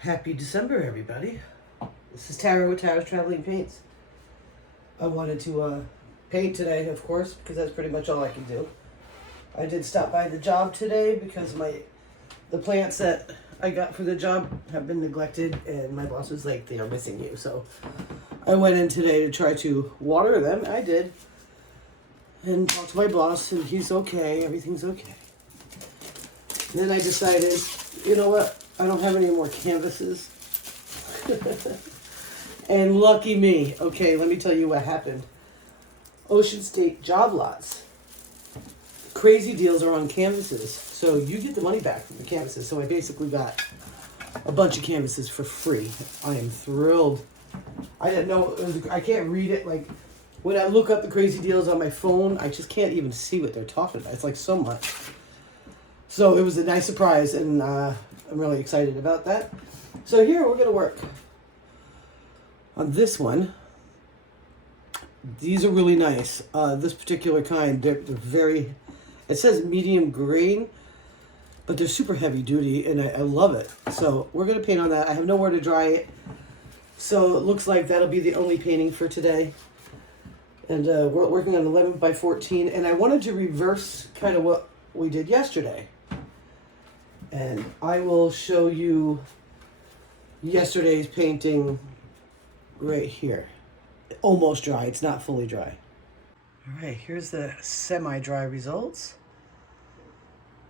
Happy December, everybody. This is Tara with Tara's Traveling Paints. I wanted to paint today, of course, because that's pretty much all I can do. I did stop by the job today because the plants that I got for the job have been neglected, and my boss was like, they are missing you. So I went in today to try to water them. I did. And talked to my boss, and he's okay. Everything's okay. And then I decided, you know what? I don't have any more canvases. And lucky me. Okay, let me tell you what happened. Ocean State job lots. Crazy deals are on canvases. So you get the money back from the canvases. So I basically got a bunch of canvases for free. I am thrilled. I didn't know, I can't read it. Like, when I look up the crazy deals on my phone, I just can't even see what they're talking about. It's like so much. So it was a nice surprise, and I'm really excited about that. So here we're going to work on this one. These are really nice. This particular kind, they're very, it says medium grain, but they're super heavy duty, and I love it. So we're going to paint on that. I have nowhere to dry it. So it looks like that'll be the only painting for today. And we're working on 11 by 14, and I wanted to reverse kind of what we did yesterday. And I will show you yesterday's painting right here. Almost dry. It's not fully dry. All right, here's the semi-dry results.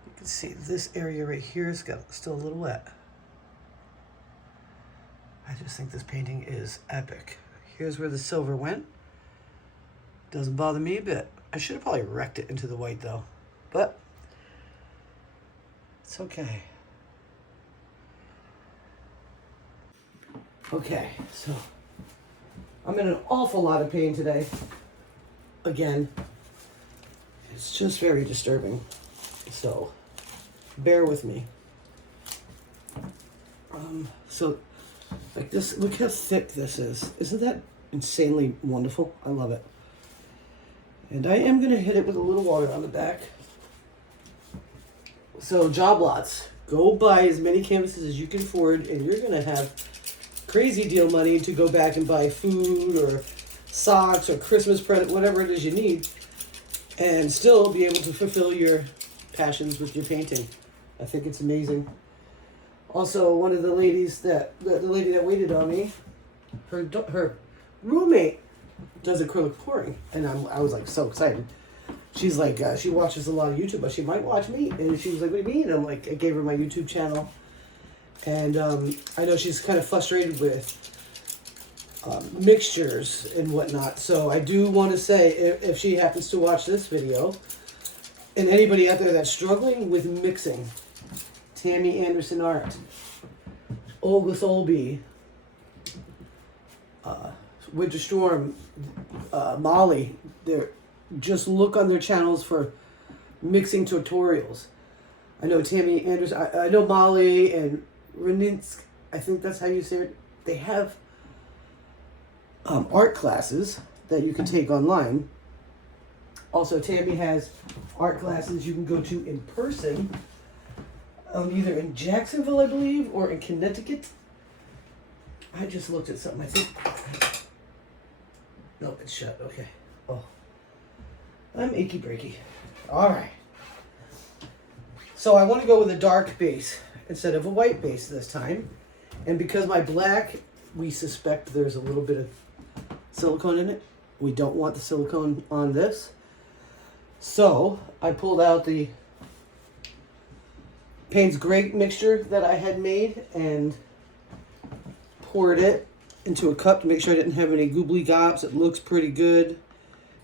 You can see this area right here has got still a little wet. I just think this painting is epic. Here's where the silver went. Doesn't bother me a bit. I should have probably wrecked it into the white though, but it's okay. Okay, so I'm in an awful lot of pain today. Again, it's just very disturbing. So bear with me. So like this, look how thick this is. Isn't that insanely wonderful? I love it. And I am going to hit it with a little water on the back. So job lots. Go buy as many canvases as you can afford, and you're going to have crazy deal money to go back and buy food or socks or Christmas present, whatever it is you need, and still be able to fulfill your passions with your painting. I think it's amazing. Also, one of the ladies the lady that waited on me, her roommate does acrylic pouring, and I was like so excited. She's like, she watches a lot of YouTube, but she might watch me, and she was like, what do you mean? I'm like, I gave her my YouTube channel, and I know she's kind of frustrated with mixtures and whatnot, so I do want to say, if she happens to watch this video, and anybody out there that's struggling with mixing, Tammy Anderson Art, Olga Solby, Winter Storm, Molly, just look on their channels for mixing tutorials. I know Tammy Anderson, I know Molly and Reninsk, I think that's how you say it. They have art classes that you can take online. Also, Tammy has art classes you can go to in person, either in Jacksonville, I believe, or in Connecticut. I just looked at something, I think. No, it's shut. Okay. Oh. I'm achy breaky. Alright. So I want to go with a dark base instead of a white base this time. And because my black, we suspect there's a little bit of silicone in it. We don't want the silicone on this. So I pulled out the Payne's Great mixture that I had made and poured it into a cup to make sure I didn't have any goobly gops. It looks pretty good.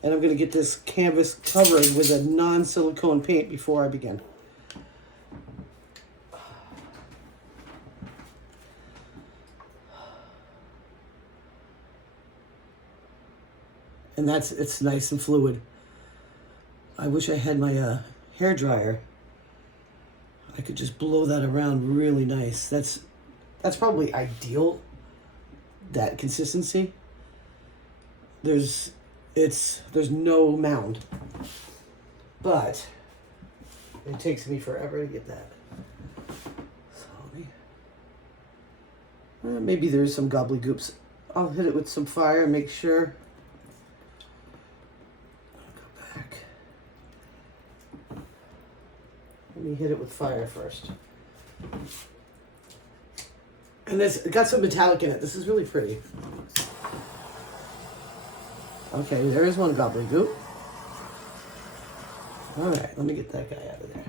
And I'm going to get this canvas covered with a non-silicone paint before I begin. And it's nice and fluid. I wish I had my hair dryer. I could just blow that around really nice. That's probably ideal, that consistency. There's no mound, but it takes me forever to get that. So let me Maybe there's some gobblygoops. I'll hit it with some fire and make sure. Go back. Let me hit it with fire first. And it got some metallic in it. This is really pretty. Okay, there is one gobbledygook. All right, let me get that guy out of there.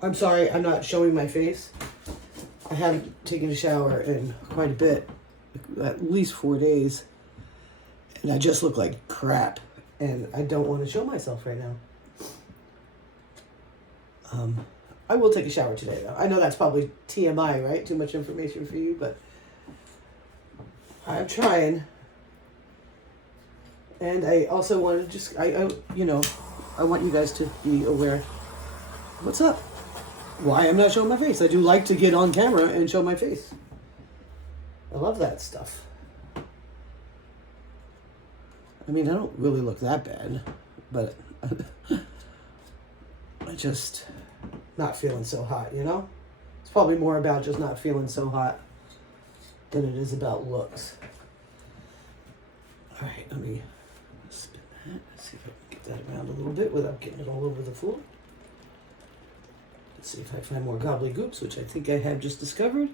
I'm sorry, I'm not showing my face. I haven't taken a shower in quite a bit, at least 4 days. And I just look like crap. And I don't want to show myself right now. I will take a shower today, though. I know that's probably TMI, right? Too much information for you, but I'm trying. And I also want to just, I want you guys to be aware. What's up? Why I'm not showing my face. I do like to get on camera and show my face. I love that stuff. I mean, I don't really look that bad, but I just not feeling so hot, you know? It's probably more about just not feeling so hot than it is about looks. All right, let me spin that. Let's see if I can get that around a little bit without getting it all over the floor. Let's see if I find more gobbledygooks, which I think I have just discovered.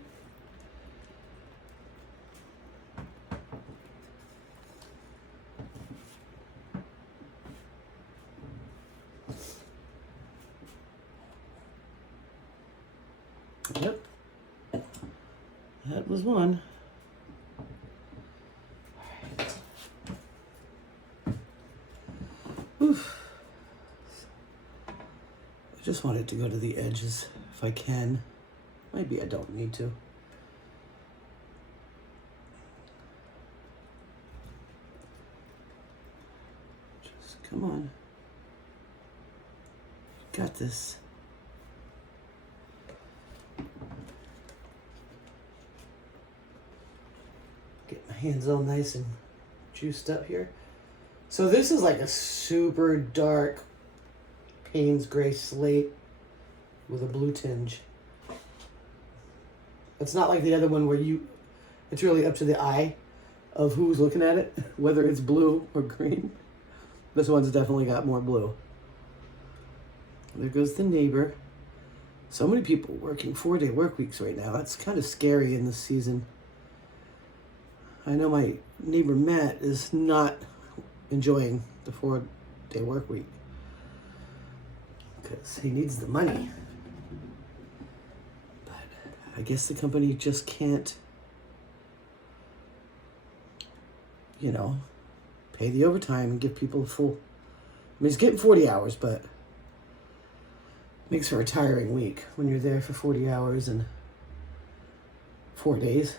Yep, that was one. All right. Oof. I just wanted to go to the edges if I can. Maybe I don't need to. Just come on. Got this. Get my hands all nice and juiced up here. So this is like a super dark Payne's gray slate with a blue tinge. It's not like the other one where it's really up to the eye of who's looking at it, whether it's blue or green. This one's definitely got more blue. There goes the neighbor. So many people working 4-day work weeks right now. That's kind of scary in this season. I know my neighbor Matt is not enjoying the 4-day work week because he needs the money. But I guess the company just can't, pay the overtime and give people a full. I mean, he's getting 40 hours, but it makes for a tiring week when you're there for 40 hours and 4 days.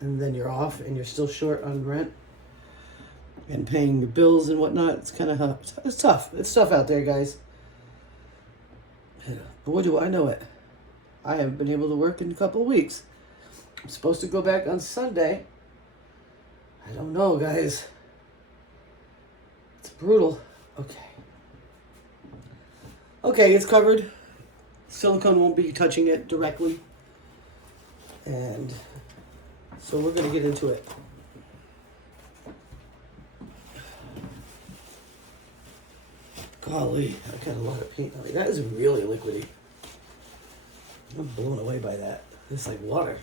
And then you're off and you're still short on rent and paying the bills and whatnot. It's kind of it's tough. It's tough out there, guys. Boy, do I know it. I haven't been able to work in a couple of weeks. I'm supposed to go back on Sunday. I don't know, guys. It's brutal. Okay, it's covered. Silicone won't be touching it directly. And so we're going to get into it. Golly, I got a lot of paint on me. That is really liquidy. I'm blown away by that. It's like water.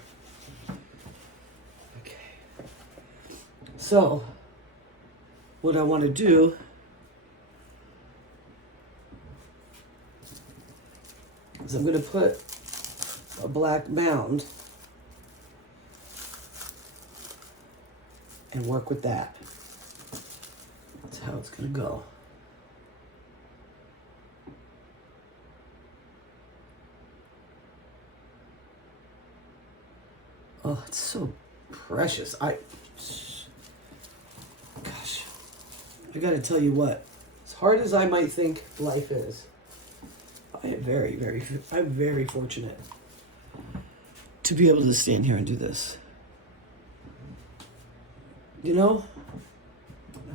Okay. So, what I want to do is I'm going to put a black mound and work with that. That's how it's going to go. Oh, it's so precious. Gosh, I got to tell you what, as hard as I might think life is, I'm very fortunate to be able to stand here and do this. I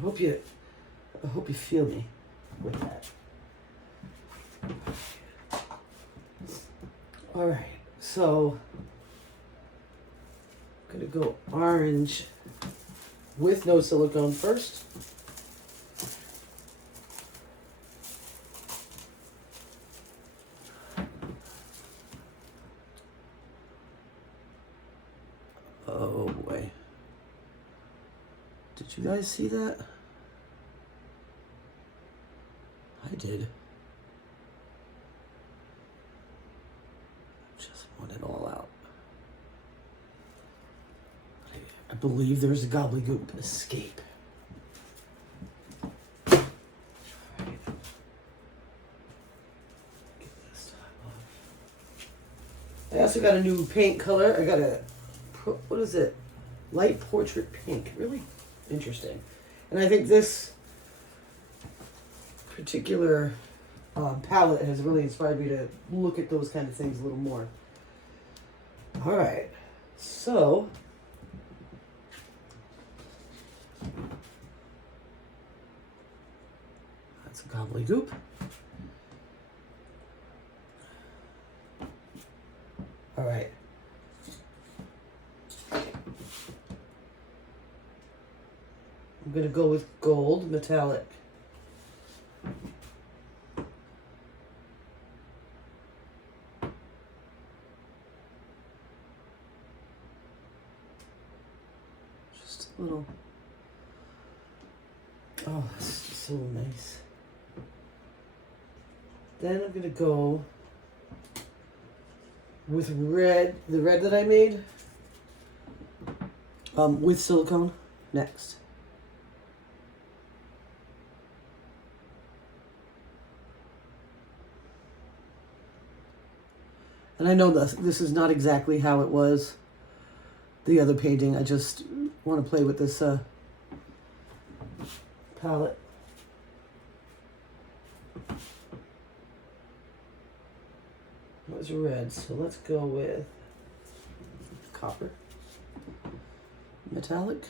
hope you feel me with that. All right, so I'm gonna go orange with no silicone first. Oh boy. Did you guys see that? I did. Just want it all out. I believe there's a gobbledygook escape. Get this top off. I also got a new paint color. I got a, what is it? Light portrait pink. Really interesting. And I think this particular palette has really inspired me to look at those kind of things a little more. All right, so that's a gobbledygook. All right. I'm gonna go with gold metallic. Just a little. Oh, it's so nice. Then I'm gonna go with red, the red that I made, with silicone next. And I know this is not exactly how it was, the other painting. I just want to play with this palette. That was red, so let's go with copper. Metallic.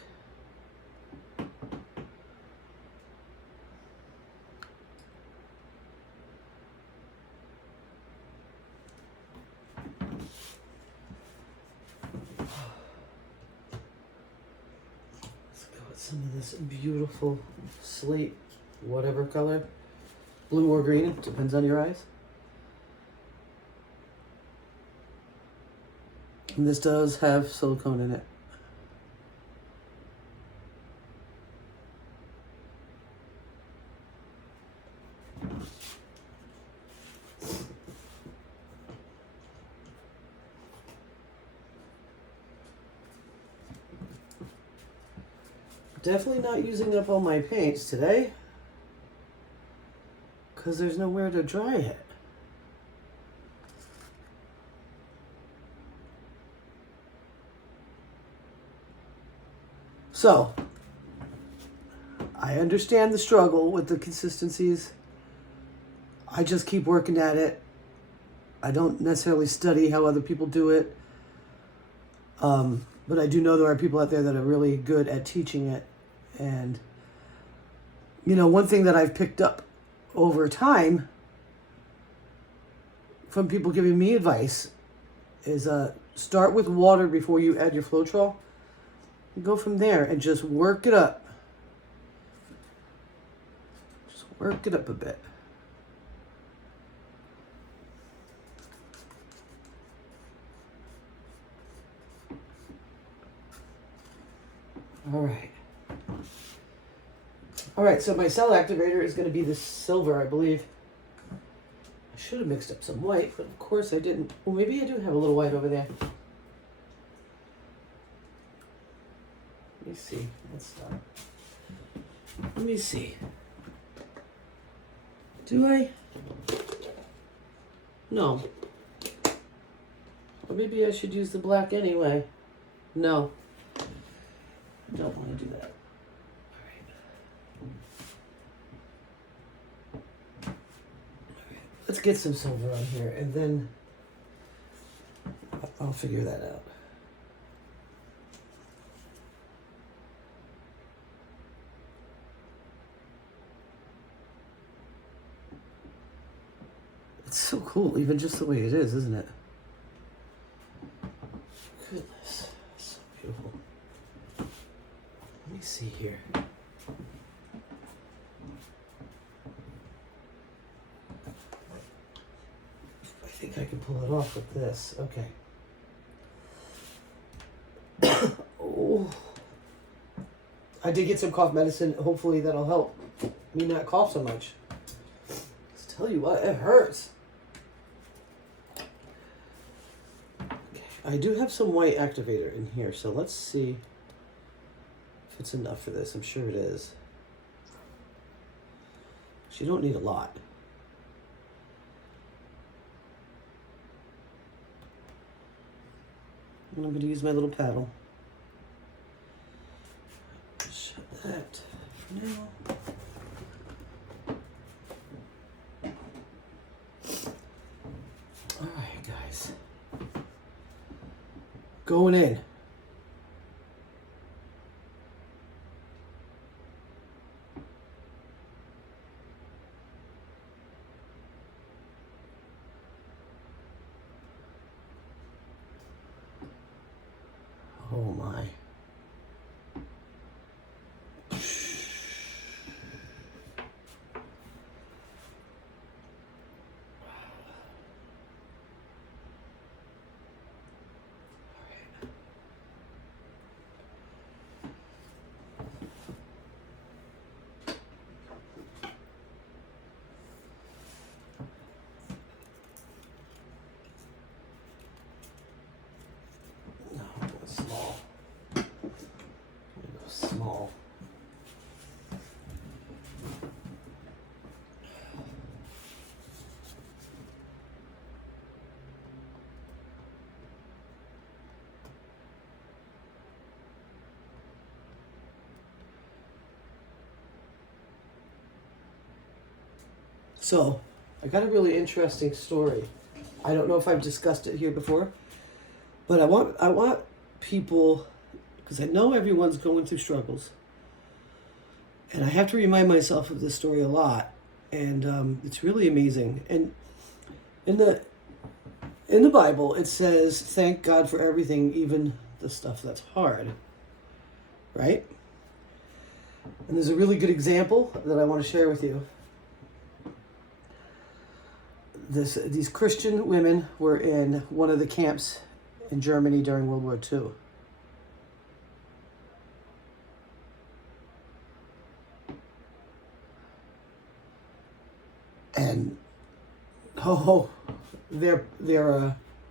Some of this beautiful slate, whatever color, blue or green, it depends on your eyes. And this does have silicone in it. Definitely not using up all my paints today because there's nowhere to dry it. So, I understand the struggle with the consistencies. I just keep working at it. I don't necessarily study how other people do it. But I do know there are people out there that are really good at teaching it. And, you know, one thing that I've picked up over time from people giving me advice is start with water before you add your Floetrol. Go from there and just work it up. Just work it up a bit. All right. All right, so my cell activator is going to be the silver, I believe. I should have mixed up some white, but of course I didn't. Well, maybe I do have a little white over there. Let me see. Let's start. Let me see. Do I? No. Or maybe I should use the black anyway. No. I don't want to do that. Let's get some silver on here, and then I'll figure that out. It's so cool, even just the way it is, isn't it? Goodness, it's so beautiful. Let me see here. I think I can pull it off with this. Okay. Oh. I did get some cough medicine. Hopefully that'll help me not cough so much. Let's tell you what, it hurts. Okay. I do have some white activator in here, so let's see if it's enough for this. I'm sure it is. You don't need a lot. And I'm going to use my little paddle. Shut that for now. All right, guys. Going in. Oh my. Small. Small. So, I got a really interesting story. I don't know if I've discussed it here before, but I want people, because I know everyone's going through struggles, and I have to remind myself of this story a lot, and it's really amazing. And in the Bible, it says, "Thank God for everything, even the stuff that's hard." Right? And there's a really good example that I want to share with you. These Christian women were in one of the camps in Germany during World War II. And their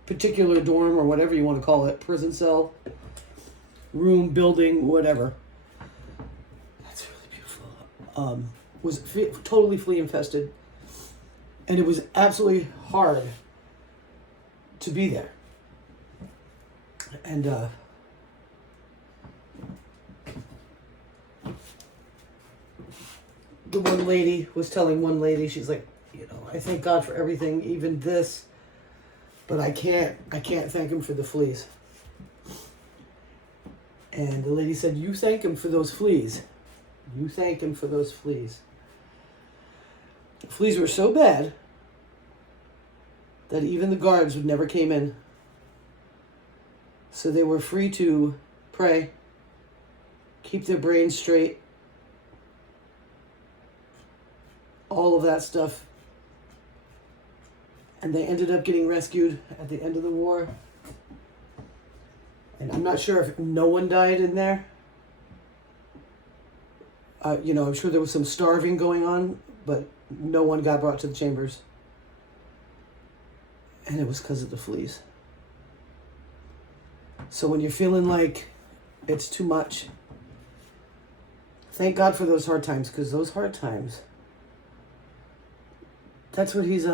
particular dorm, or whatever you want to call it, prison cell, room, building, whatever. That's really beautiful. Was totally flea infested. And it was absolutely hard to be there. And the one lady was telling one lady, she's like, I thank God for everything, even this, but I can't thank him for the fleas. And the lady said, you thank him for those fleas. You thank him for those fleas. The fleas were so bad that even the guards never came in. So they were free to pray, keep their brains straight, all of that stuff. And they ended up getting rescued at the end of the war. And I'm not sure if no one died in there. I'm sure there was some starving going on, but no one got brought to the chambers. And it was because of the fleas. So when you're feeling like it's too much, thank God for those hard times, because those hard times, that's what he's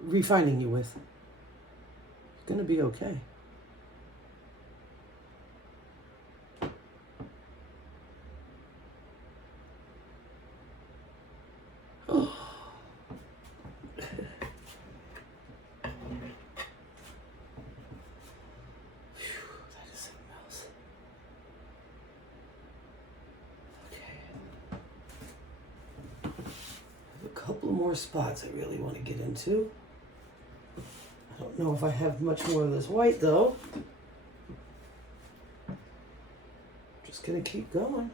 refining you with. It's going to be okay. Oh. more spots I really want to get into. I don't know if I have much more of this white though. Just gonna keep going.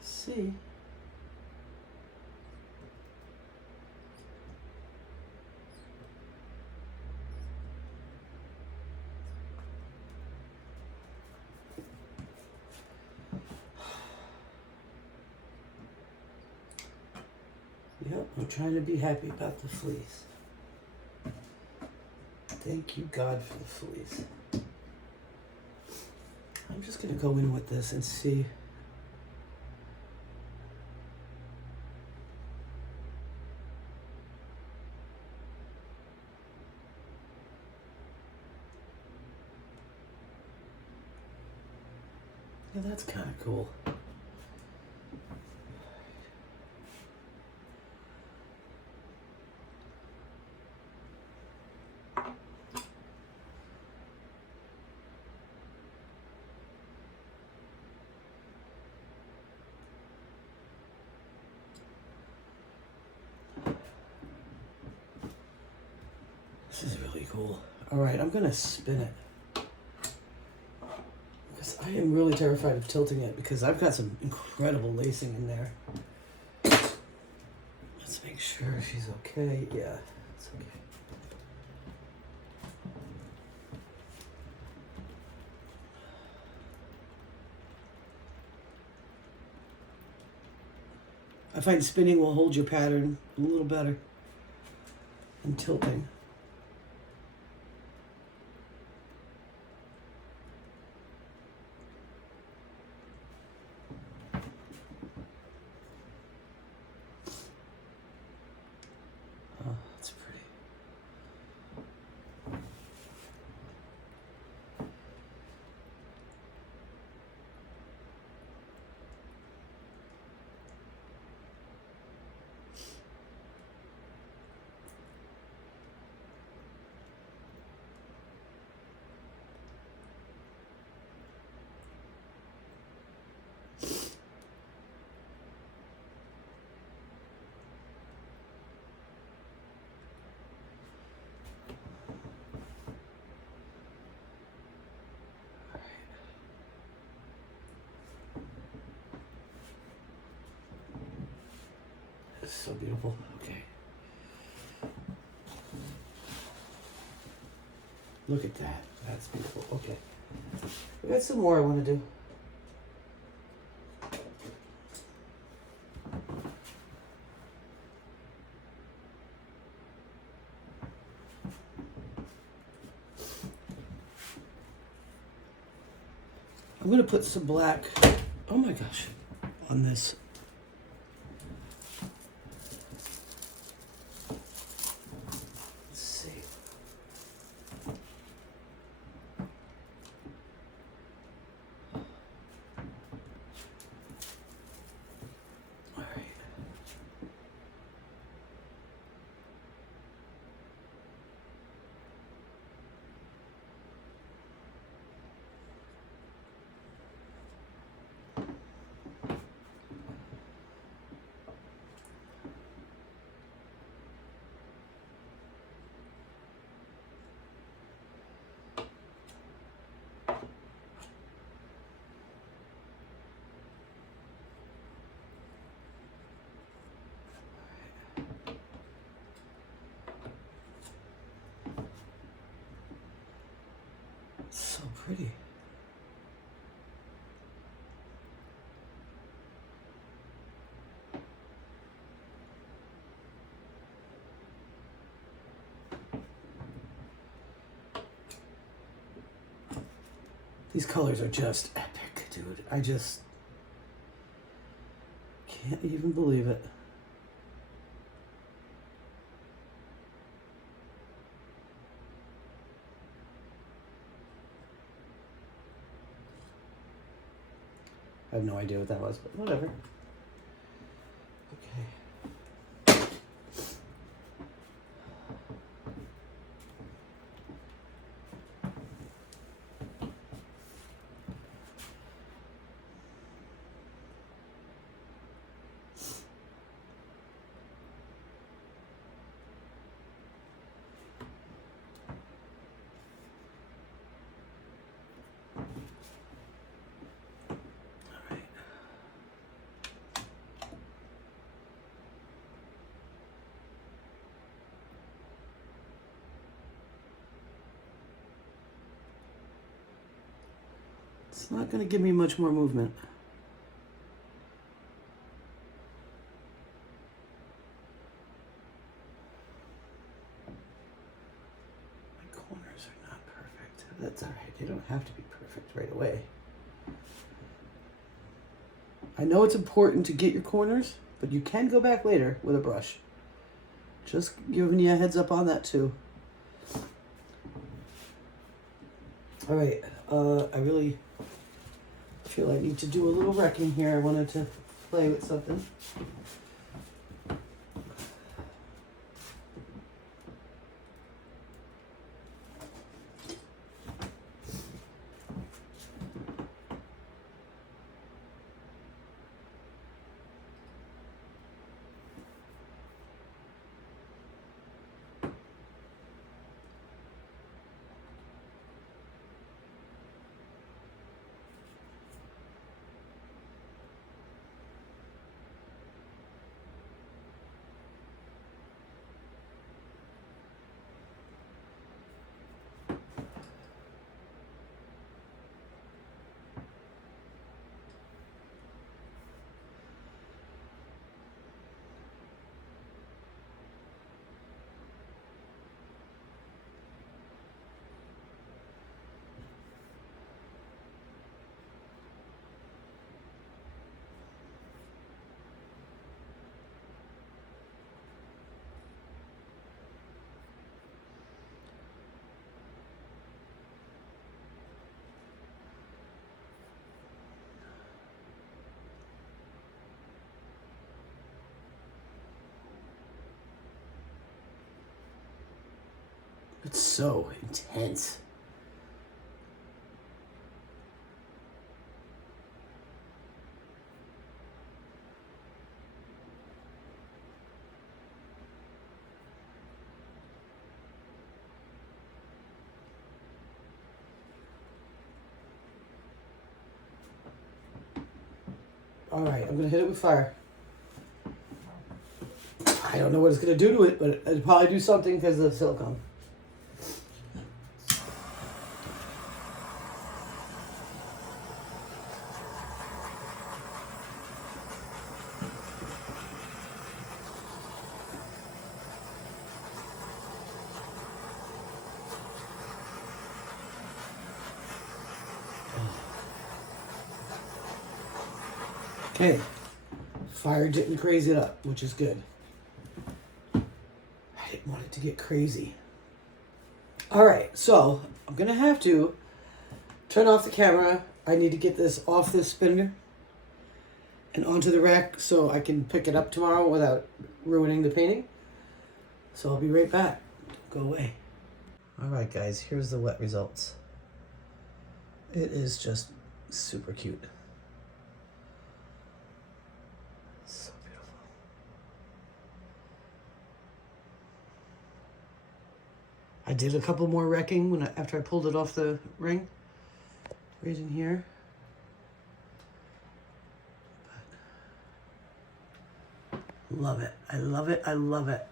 See. Yep, I'm trying to be happy about the fleece. Thank you, God, for the fleece. I'm just going to go in with this and see. Yeah, that's kind of cool. This is really cool. All right, I'm gonna spin it. Because I am really terrified of tilting it because I've got some incredible lacing in there. Let's make sure she's okay. Yeah, it's okay. I find spinning will hold your pattern a little better than tilting. Oh, that's pretty. It's so beautiful. Okay. Look at that. That's beautiful. Okay. We got some more I want to do. I'm going to put some black, oh my gosh, on this. Let's see. All right. So pretty. These colors are just epic, dude. I just can't even believe it. I have no idea what that was, but whatever. Okay. It's not going to give me much more movement. My corners are not perfect. That's all right. They don't have to be perfect right away. I know it's important to get your corners, but you can go back later with a brush. Just giving you a heads up on that too. All right, I really feel I need to do a little wrecking here. I wanted to play with something. It's so intense. All right, I'm gonna hit it with fire. I don't know what it's gonna do to it, but it'll probably do something because of the silicone. Okay, fire didn't crazy it up, which is good. I didn't want it to get crazy. All right, so I'm gonna have to turn off the camera. I need to get this off this spinner and onto the rack so I can pick it up tomorrow without ruining the painting. So I'll be right back. Go away. All right, guys, here's the wet results. It is just super cute. So beautiful. I did a couple more wrecking after I pulled it off the ring, right in here. But love it. I love it. I love it.